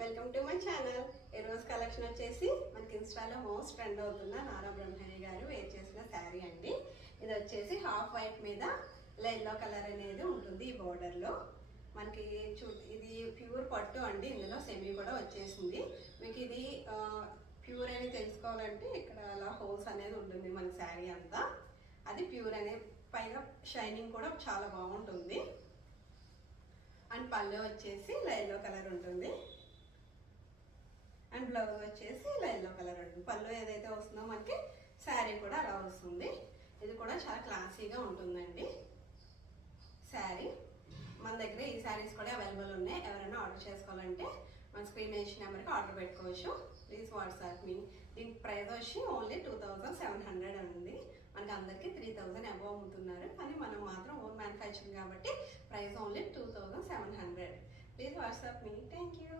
Welcome to my channel. ఈరోజు collection వచ్చేసి మనకి ఇన్స్టాలో మోస్ట్ ట్రెండ్ అవుతున్న నారా బ్రహ్మయ్య గారు వేర్ చేసిన శారీ అండి. ఇది వచ్చేసి హాఫ్ వైట్ మీద ఎల్లో కలర్ అనేది ఉంటుంది ఈ బోర్డర్లో. మనకి ఇది ప్యూర్ పట్టు అండి. ఇందులో సెమీ కూడా వచ్చేసింది. మీకు ఇది ప్యూర్ అని తెలుసుకోవాలంటే ఇక్కడ అలా హోల్స్ అనేది ఉంటుంది మన శారీ అంతా. అది ప్యూర్ అనే పైగా షైనింగ్ కూడా చాలా బాగుంటుంది. అండ్ పళ్ళు వచ్చేసి ఎల్లో కలర్ ఉంటుంది. అండ్ బ్లౌజ్ వచ్చేసి ఎల్లో కలర్ ఉంటుంది. పళ్ళు ఏదైతే వస్తుందో మనకి శారీ కూడా అలా వస్తుంది. ఇది కూడా చాలా క్లాసీగా ఉంటుందండి శారీ. మన దగ్గర ఈ శారీస్ కూడా అవైలబుల్ ఉన్నాయి. ఎవరైనా ఆర్డర్ చేసుకోవాలంటే మన స్క్రీన్ వేసిన నెంబర్కి ఆర్డర్ పెట్టుకోవచ్చు. ప్లీజ్ వాట్సాప్ మీ. దీని ప్రైస్ వచ్చి ఓన్లీ 2700 ఉంది. మనకి అందరికీ 3000 అబవ్ అమ్ముతున్నారు. కానీ మనం మాత్రం ఓన్ మ్యానుఫ్యాక్చరింగ్ కాబట్టి price only 2700. Please WhatsApp me. Thank you.